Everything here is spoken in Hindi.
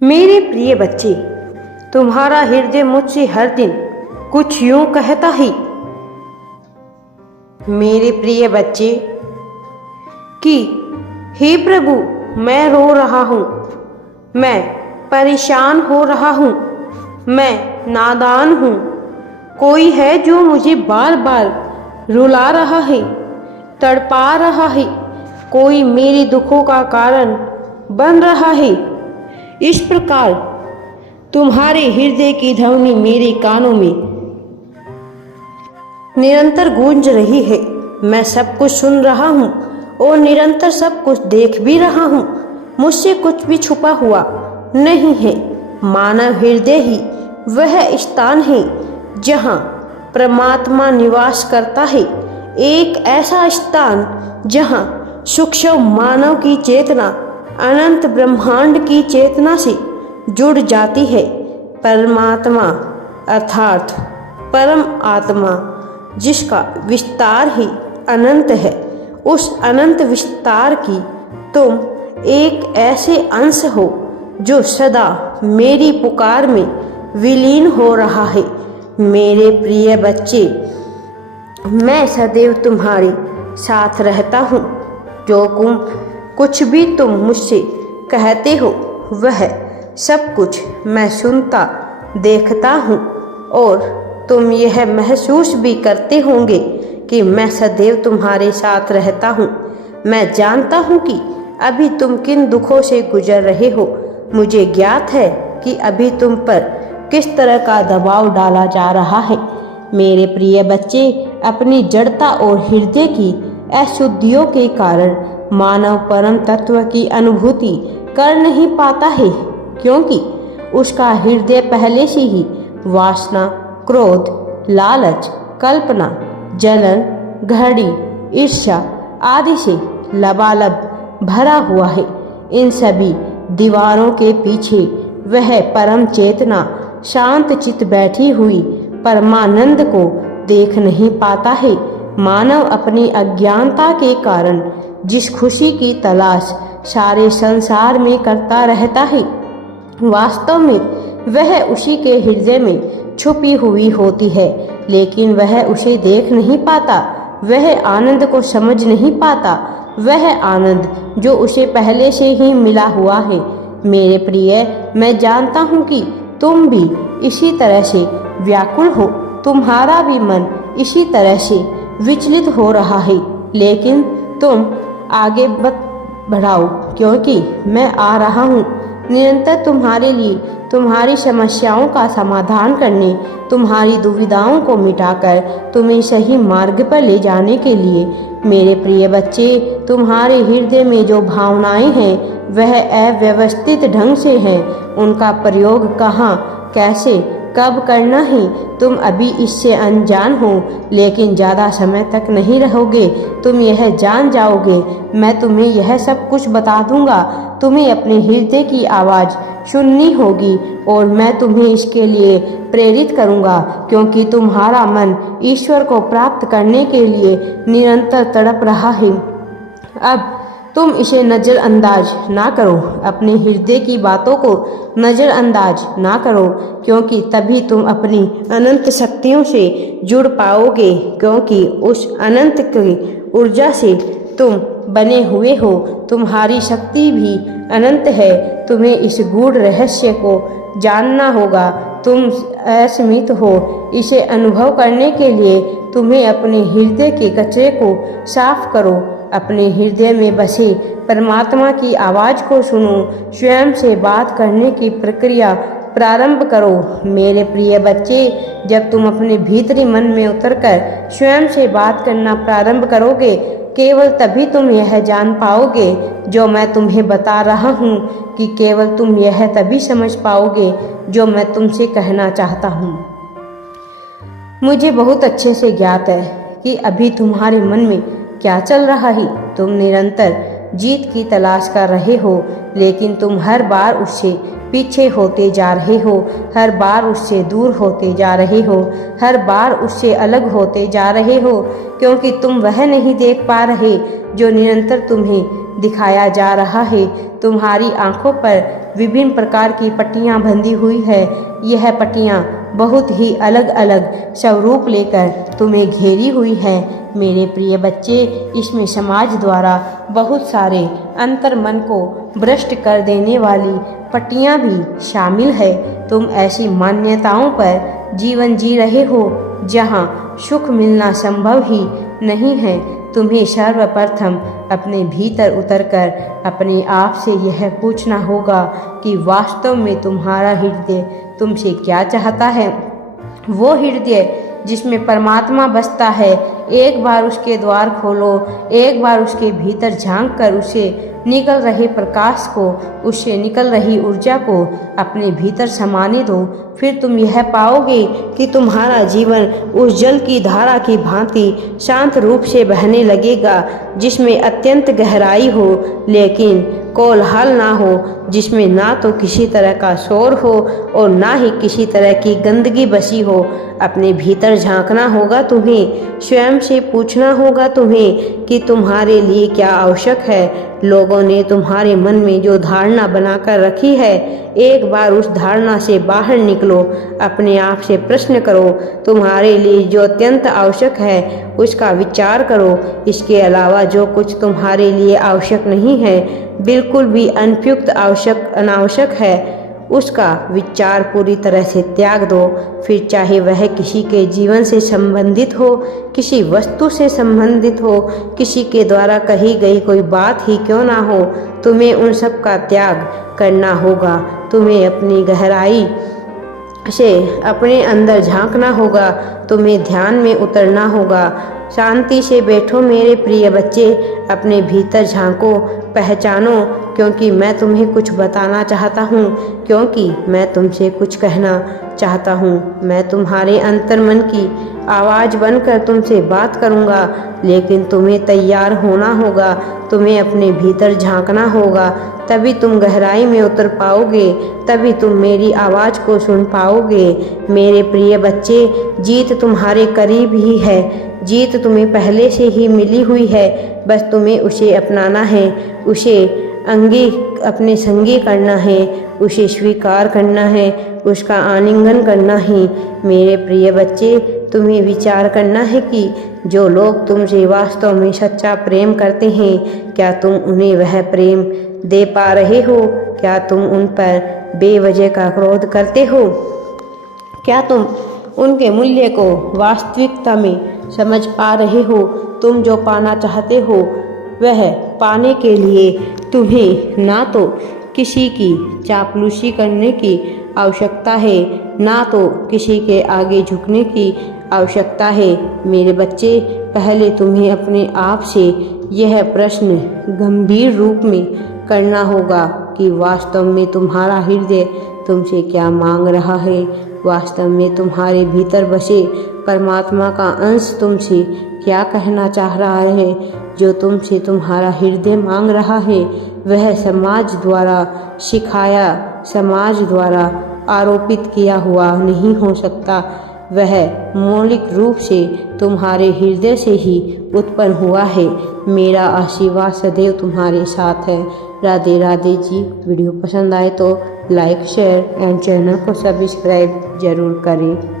मेरे प्रिय बच्चे, तुम्हारा हृदय मुझसे हर दिन कुछ यूं कहता ही। मेरे प्रिय बच्चे कि हे प्रभु, मैं रो रहा हूँ, मैं परेशान हो रहा हूँ, मैं नादान हूँ। कोई है जो मुझे बार बार रुला रहा है, तड़पा रहा है, कोई मेरे दुखों का कारण बन रहा है। इस प्रकार तुम्हारे हृदय की ध्वनि मेरे कानों में निरंतर गूंज रही है। मैं सब कुछ सुन रहा हूँ और निरंतर सब कुछ देख भी रहा हूँ। मुझसे कुछ भी छुपा हुआ नहीं है। मानव हृदय ही वह स्थान है जहाँ परमात्मा निवास करता है। एक ऐसा स्थान जहाँ सूक्ष्म मानव की चेतना अनंत ब्रह्मांड की चेतना से जुड़ जाती है। परमात्मा अर्थात परम आत्मा, जिसका विस्तार ही अनंत है, उस अनंत विस्तार की तुम एक ऐसे अंश हो जो सदा मेरी पुकार में विलीन हो रहा है। मेरे प्रिय बच्चे, मैं सदैव तुम्हारे साथ रहता हूँ। जो कुछ भी तुम मुझसे कहते हो वह सब कुछ मैं सुनता देखता हूँ, और तुम यह महसूस भी करते होंगे कि मैं सदैव तुम्हारे साथ रहता हूँ। मैं जानता हूँ कि अभी तुम किन दुखों से गुजर रहे हो। मुझे ज्ञात है कि अभी तुम पर किस तरह का दबाव डाला जा रहा है। मेरे प्रिय बच्चे, अपनी जड़ता और हृदय की अशुद्धियों के कारण मानव परम तत्व की अनुभूति कर नहीं पाता है, क्योंकि उसका हृदय पहले से ही वासना, क्रोध, लालच, कल्पना, जलन, घड़ी, ईर्ष्या आदि से लबालब भरा हुआ है। इन सभी दीवारों के पीछे वह परम चेतना शांत चित बैठी हुई परमानंद को देख नहीं पाता है। मानव अपनी अज्ञानता के कारण जिस खुशी की तलाश सारे संसार में करता रहता है, वास्तव में वह उसी के हृदय में छुपी हुई होती है, लेकिन वह उसे देख नहीं पाता। वह आनंद को समझ नहीं पाता, वह आनंद जो उसे पहले से ही मिला हुआ है। मेरे प्रिय, मैं जानता हूँ कि तुम भी इसी तरह से व्याकुल हो, तुम्हारा भी मन इसी तरह से विचलित हो रहा है, लेकिन तुम आगे बढ़ाओ, क्योंकि मैं आ रहा हूँ निरंतर तुम्हारे लिए, तुम्हारी समस्याओं का समाधान करने, तुम्हारी दुविधाओं को मिटाकर तुम्हें सही मार्ग पर ले जाने के लिए। मेरे प्रिय बच्चे, तुम्हारे हृदय में जो भावनाएं हैं वह अव्यवस्थित ढंग से हैं। उनका प्रयोग कहाँ, कैसे, कब करना है तुम अभी इससे अनजान हो, लेकिन ज़्यादा समय तक नहीं रहोगे, तुम यह जान जाओगे। मैं तुम्हें यह सब कुछ बता दूंगा। तुम्हें अपने हृदय की आवाज़ सुननी होगी और मैं तुम्हें इसके लिए प्रेरित करूंगा, क्योंकि तुम्हारा मन ईश्वर को प्राप्त करने के लिए निरंतर तड़प रहा है। अब तुम इसे नज़रअंदाज ना करो, अपने हृदय की बातों को नज़रअंदाज ना करो, क्योंकि तभी तुम अपनी अनंत शक्तियों से जुड़ पाओगे, क्योंकि उस अनंत की ऊर्जा से तुम बने हुए हो। तुम्हारी शक्ति भी अनंत है। तुम्हें इस गूढ़ रहस्य को जानना होगा। तुम असीमित हो। इसे अनुभव करने के लिए तुम्हें अपने हृदय के कचरे को साफ करो। अपने हृदय में बसे परमात्मा की आवाज़ को सुनो। स्वयं से बात करने की प्रक्रिया प्रारंभ करो। मेरे प्रिय बच्चे, जब तुम अपने भीतरी मन में उतरकर स्वयं से बात करना प्रारंभ करोगे, केवल तभी तुम यह जान पाओगे जो मैं तुम्हें बता रहा हूँ, कि केवल तुम यह तभी समझ पाओगे जो मैं तुमसे कहना चाहता हूँ। मुझे बहुत अच्छे से ज्ञात है कि अभी तुम्हारे मन में क्या चल रहा है। तुम निरंतर जीत की तलाश कर रहे हो, लेकिन तुम हर बार उससे पीछे होते जा रहे हो, हर बार उससे दूर होते जा रहे हो, हर बार उससे अलग होते जा रहे हो, क्योंकि तुम वह नहीं देख पा रहे जो निरंतर तुम्हें दिखाया जा रहा है। तुम्हारी आंखों पर विभिन्न प्रकार की पट्टियां बंधी हुई है। यह पट्टियां बहुत ही अलग अलग स्वरूप लेकर तुम्हें घेरी हुई है। मेरे प्रिय बच्चे, इसमें समाज द्वारा बहुत सारे अंतर मन को भ्रष्ट कर देने वाली पट्टियां भी शामिल है। तुम ऐसी मान्यताओं पर जीवन जी रहे हो जहां सुख मिलना संभव ही नहीं है। तुम्हें सर्वप्रथम अपने भीतर उतरकर अपने आप से यह पूछना होगा कि वास्तव में तुम्हारा हृदय तुमसे क्या चाहता है। वो हृदय जिसमें परमात्मा बसता है, एक बार उसके द्वार खोलो, एक बार उसके भीतर झांक कर उसे निकल रहे प्रकाश को, उससे निकल रही ऊर्जा को अपने भीतर समाने दो। फिर तुम यह पाओगे कि तुम्हारा जीवन उस जल की धारा की भांति शांत रूप से बहने लगेगा, जिसमें अत्यंत गहराई हो लेकिन कोलाहल ना हो, जिसमें ना तो किसी तरह का शोर हो और ना ही किसी तरह की गंदगी बसी हो। अपने भीतर झांकना होगा तुम्हें, स्वयं से पूछना होगा तुम्हें कि तुम्हारे लिए क्या आवश्यक है। लोगों ने तुम्हारे मन में जो धारणा बनाकर रखी है, एक बार उस धारणा से बाहर निकलो। अपने आप से प्रश्न करो, तुम्हारे लिए जो अत्यंत आवश्यक है उसका विचार करो। इसके अलावा जो कुछ तुम्हारे लिए आवश्यक नहीं है, बिल्कुल भी अनुपयुक्त अनावश्यक है, उसका विचार पूरी तरह से त्याग दो। फिर चाहे वह किसी के जीवन से संबंधित हो, किसी वस्तु से संबंधित हो, किसी के द्वारा कही गई कोई बात ही क्यों ना हो, तुम्हें उन सब का त्याग करना होगा। तुम्हें अपनी गहराई से अपने अंदर झांकना होगा, तुम्हें ध्यान में उतरना होगा। शांति से बैठो मेरे प्रिय बच्चे, अपने भीतर झांको, पहचानो, क्योंकि मैं तुम्हें कुछ बताना चाहता हूँ, क्योंकि मैं तुमसे कुछ कहना चाहता हूँ। मैं तुम्हारे अंतर्मन की आवाज़ बनकर तुमसे बात करूँगा, लेकिन तुम्हें तैयार होना होगा, तुम्हें अपने भीतर झांकना होगा, तभी तुम गहराई में उतर पाओगे, तभी तुम मेरी आवाज़ को सुन पाओगे। मेरे प्रिय बच्चे, जीत तुम्हारे करीब ही है, जीत तुम्हें पहले से ही मिली हुई है, बस तुम्हें उसे अपनाना है, उसे अपने संगी करना है, उसे स्वीकार करना है, उसका आलिंगन करना है। मेरे प्रिय बच्चे, तुम्हें विचार करना है कि जो लोग तुमसे वास्तव में सच्चा प्रेम करते हैं, क्या तुम उन्हें वह प्रेम दे पा रहे हो? क्या तुम उन पर बेवजह का क्रोध करते हो? क्या तुम उनके मूल्य को वास्तविकता में समझ पा रहे हो? तुम जो पाना चाहते हो वह पाने के लिए तुम्हें ना तो किसी की चापलूसी करने की आवश्यकता है, ना तो किसी के आगे झुकने की आवश्यकता है। मेरे बच्चे, पहले तुम्हें अपने आप से यह प्रश्न गंभीर रूप में करना होगा कि वास्तव में तुम्हारा हृदय तुमसे क्या मांग रहा है। वास्तव में तुम्हारे भीतर बसे परमात्मा का अंश तुमसे क्या कहना चाह रहा है। जो तुमसे तुम्हारा हृदय मांग रहा है वह समाज द्वारा सिखाया, समाज द्वारा आरोपित किया हुआ नहीं हो सकता। वह मौलिक रूप से तुम्हारे हृदय से ही उत्पन्न हुआ है। मेरा आशीर्वाद सदैव तुम्हारे साथ है। राधे राधे जी। वीडियो पसंद आए तो लाइक, शेयर एंड चैनल को सब्सक्राइब जरूर करें।